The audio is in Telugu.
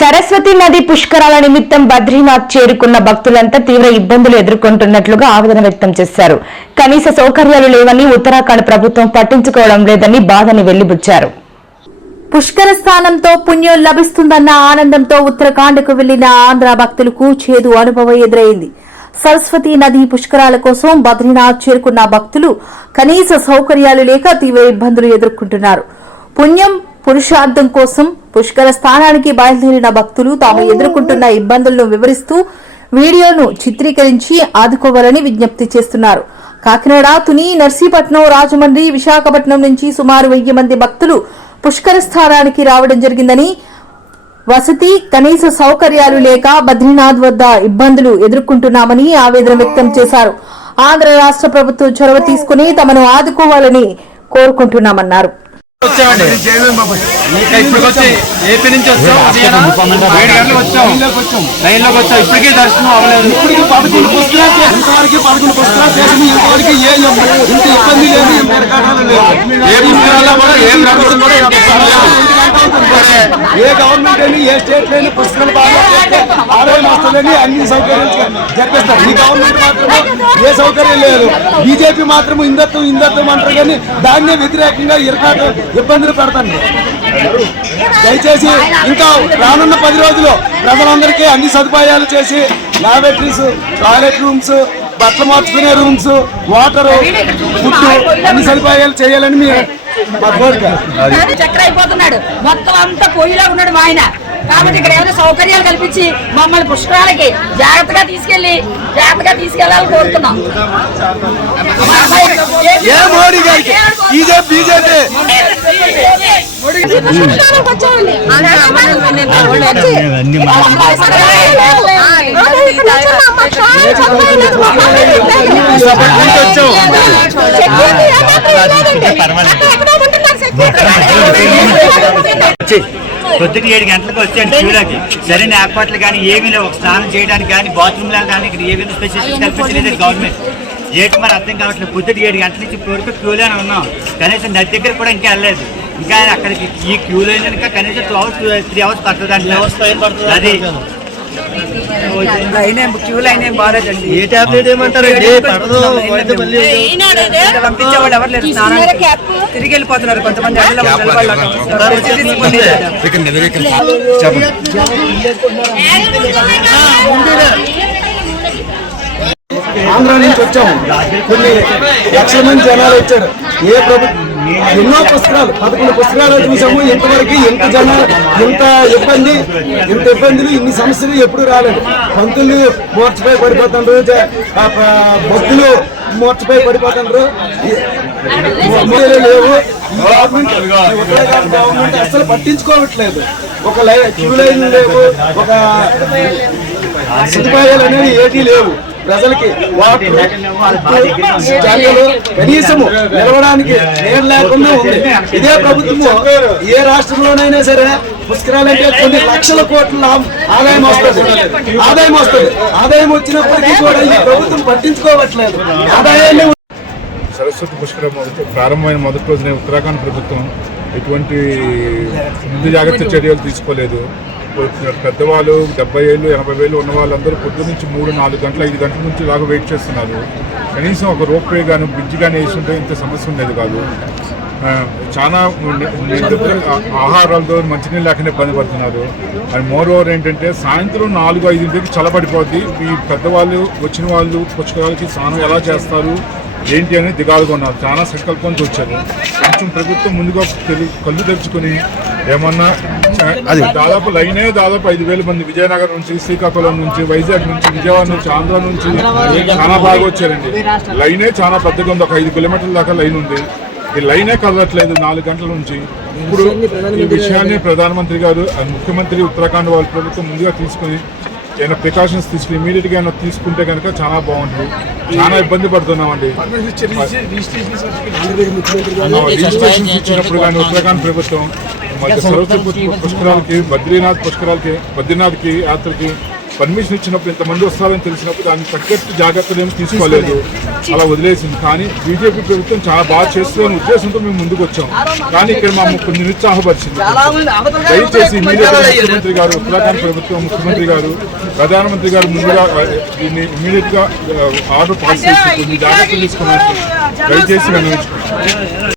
సరస్వతి నది పుష్కరాల నిమిత్తం బద్రీనాథ్ చేరుకున్న భక్తులంతా తీవ్ర ఇబ్బందులు ఎదుర్కొంటున్నట్లుగా ఆవేదన వ్యక్తం చేశారు. కనీస సౌకర్యాలు లేవని ఉత్తరాఖండ్ ప్రభుత్వం పట్టించుకోవడం లేదని బాధని వెళ్లిబుచ్చారు. పుష్కర స్థానంతో పుణ్యం లభిస్తుందన్న ఆనందంతో ఉత్తరాఖండ్కు వెళ్లిన ఆంధ్ర భక్తులకు చేదు అనుభవం ఎదురైంది. సరస్వతి నది పుష్కరాల కోసం బద్రీనాథ్ చేరుకున్న భక్తులు కనీస సౌకర్యాలు లేక తీవ్ర ఇబ్బందులు ఎదుర్కొంటున్నారు. పుణ్యం పురుషార్థం కోసం పుష్కర స్థానానికి బయలుదేరిన భక్తులు తాము ఎదుర్కొంటున్న ఇబ్బందులను వివరిస్తూ వీడియోను చిత్రీకరించి ఆదుకోవాలని విజ్ఞప్తి చేస్తున్నారు. కాకినాడ, తుని, నర్సీపట్నం, రాజమండ్రి, విశాఖపట్నం నుంచి సుమారు 1000 మంది భక్తులు పుష్కర స్థానానికి రావడం జరిగిందని, వసతి, కనీస సౌకర్యాలు లేక బద్రీనాథ్ వద్ద ఇబ్బందులు ఎదుర్కొంటున్నామని ఆవేదన వ్యక్తం చేశారు. ఆంధ్ర రాష్ట్ర ప్రభుత్వం చొరవ తీసుకుని తమను ఆదుకోవాలని కోరుకుంటున్నామన్నారు. ఏపీ నుంచి వచ్చాం, 7 గంటలకు వచ్చాం, లైన్లోకి వచ్చాం. ఇప్పటికీ దర్శనం అవ్వలేదు. ఏ గవర్నమెంట్ అని ఏ స్టేట్ లేని పుస్తకాలు బాగా ఆదాయం వస్తుందని అన్ని సౌకర్యాలు జరిపిస్తారు. ఈ గవర్నమెంట్ మాత్రమే ఏ సౌకర్యం లేదు. బీజేపీ మాత్రం హిందుత్వం అంటారు కానీ దాన్నే వ్యతిరేకంగా ఇబ్బందులు పెడతాను. దయచేసి ఇంకా రానున్న 10 రోజులు ప్రజలందరికీ అన్ని సదుపాయాలు చేసి ల్యాబొరేటరీస్, టాయిలెట్ రూమ్స్, బట్టలు మార్చుకునే రూమ్స్, వాటర్, ఫుడ్ అన్ని సదుపాయాలు చేయాలని మా కోరిక. చక్ర అయిపోతున్నాడు, మొత్తం అంతా పొయ్యిలో ఉన్నాడు మా ఆయన. కాబట్టి ఇక్కడ ఏమైనా సౌకర్యాలు కల్పించి మమ్మల్ని పుష్కరాలకి జాగ్రత్తగా తీసుకెళ్లాలని కోరుతున్నాం. పొద్దున్న 7 గంటలకు వచ్చాను క్యూలోకి. సరైన ఏర్పాట్లు కానీ ఏమీ లేవు. ఒక స్నానం చేయడానికి కానీ బాత్రూమ్లో కానీ ఇక్కడ ఏమైనా స్పెషలిస్ట్ కల్పించలేదు గవర్నమెంట్. ఏంటి మరి అర్థం కావట్లేదు. పొద్దున్న 7 గంటల నుంచి వరకు క్యూలోనే ఉన్నాం. కనీసం నది దగ్గర కూడా ఇంకా వెళ్ళలేదు. ఇంకా అక్కడికి ఈ క్యూలో ఇంకా కనీసం 2 hours 3 hours పడుతుంది అంటే అది క్యూ లైన్ ఏం బాగాలేదండి. ఏ టాబ్లెట్ ఏమంటారు పంపించే వాళ్ళు ఎవరు లేరు. తిరిగి వెళ్ళిపోతున్నారు కొంతమంది. ఆంధ్ర నుంచి వచ్చాము. కొన్ని లక్షల మంది జనాలు వచ్చాడు. ఏ ప్రభుత్వం ఎన్నో పుస్తకాలు 11 పుస్తకాలు చూసాము. ఇంతవరకు ఇంత జనాలు, ఇంత ఇబ్బందులు, ఇన్ని సమస్యలు ఎప్పుడు రాలేదు. పంతులు మూర్చపోయి పడిపోతుండ్రు, భక్తులు మూర్చపోయి పడిపోతుండ్రు. లేవు. గవర్నమెంట్ అసలు పట్టించుకోవట్లేదు. ఒక క్యూ లైన్ లేవు, ఒక సదుపాయాలు అనేవి ఏటీ లేవు. ప్రజలకి వాటర్, కనీసము నిలవడానికి నీరు లేకుండా ఉంది. ఇదే ప్రభుత్వము ఏ రాష్ట్రంలోనైనా సరే పుష్కరాలంటే కొన్ని లక్షల కోట్ల ఆదాయం వస్తుంది. ఆదాయం వచ్చినప్పటికీ కూడా ఈ ప్రభుత్వం పట్టించుకోవట్లేదు. ఆదాయాన్ని సరస్వతి పుష్కరం ప్రారంభమైన మొదటి రోజునే ఉత్తరాఖండ్ ప్రభుత్వం ఎటువంటి ముందు జాగ్రత్త చర్యలు తీసుకోలేదు. పెద్దవాళ్ళు 70 ఏళ్ళు 80 ఏళ్ళు ఉన్న వాళ్ళందరూ పొద్దు నుంచి 3, 4 గంటలు 5 గంటల నుంచి ఇలాగ వెయిట్ చేస్తున్నారు. కనీసం ఒక రోప్వే కానీ బ్రిడ్జ్ కానీ వేస్తుంటే ఇంత సమస్య ఉండేది కాదు. చాలా ఆహారాలతో మంచినీళ్ళు లేకుండా ఇబ్బంది పడుతున్నారు. అండ్ మోర్ ఓవర్ ఏంటంటే సాయంత్రం 4-5 చల్లబడిపోద్ది. ఈ పెద్దవాళ్ళు వచ్చిన వాళ్ళు పుష్కరాలకి స్నానం ఎలా చేస్తారు ఏంటి అని దిగాలుగా ఉన్నారు. చాలా సంకల్పంతో వచ్చారు. కొంచెం ప్రభుత్వం ముందుగా కళ్ళు తెరుచుకొని ఏమన్నా దాదాపు 5,000 మంది విజయనగరం నుంచి, శ్రీకాకుళం నుంచి, వైజాగ్ నుంచి, విజయవాడ నుంచి, ఆంధ్ర నుంచి చాలా బాగా వచ్చారండి. లైనే చాలా పెద్దగా ఉంది. ఒక 5 కిలోమీటర్ల దాకా లైన్ ఉంది. ఈ లైనే కదలట్లేదు 4 గంటల నుంచి. ఇప్పుడు ఈ విషయాన్ని ప్రధానమంత్రి గారు, ముఖ్యమంత్రి, ఉత్తరాఖండ్ వాళ్ళ ప్రభుత్వం ముందుగా తీసుకుని ఏమైనా ప్రికాషన్స్ తీసుకుని ఇమీడియట్గా ఏమైనా తీసుకుంటే కనుక చాలా బాగుంటుంది. చాలా ఇబ్బంది పడుతున్నామండి. రిజిస్ట్రేషన్స్ ఇచ్చినప్పుడు కానీ ఉత్తరాఖండ్ ప్రభుత్వం సరస్వతి పుష్కరాలకి, బద్రీనాథ్కి యాత్రకి పర్మిషన్ ఇచ్చినప్పుడు ఇంతమంది వస్తారని తెలిసినప్పుడు దానికి తగ్గట్టు జాగ్రత్తలు ఏమి తీసుకోలేదు, అలా వదిలేసింది. కానీ బీజేపీ ప్రభుత్వం చాలా బాగా చేస్తుందనే ఉద్దేశంతో మేము ముందుకు వచ్చాం. కానీ ఇక్కడ మా కొన్ని నిరుత్సాహపరిచింది. దయచేసి ఇమీడియట్గా ముఖ్యమంత్రి గారు, ఉత్తరాఖండ్ ప్రభుత్వం ముఖ్యమంత్రి గారు, ప్రధానమంత్రి గారు ముందుగా దీన్ని ఇమీడియట్గా ఆర్డర్ పాస్ చేసి కొన్ని జాగ్రత్తలు తీసుకున్నారు. దయచేసి విన్నవించుకుంటున్నాం.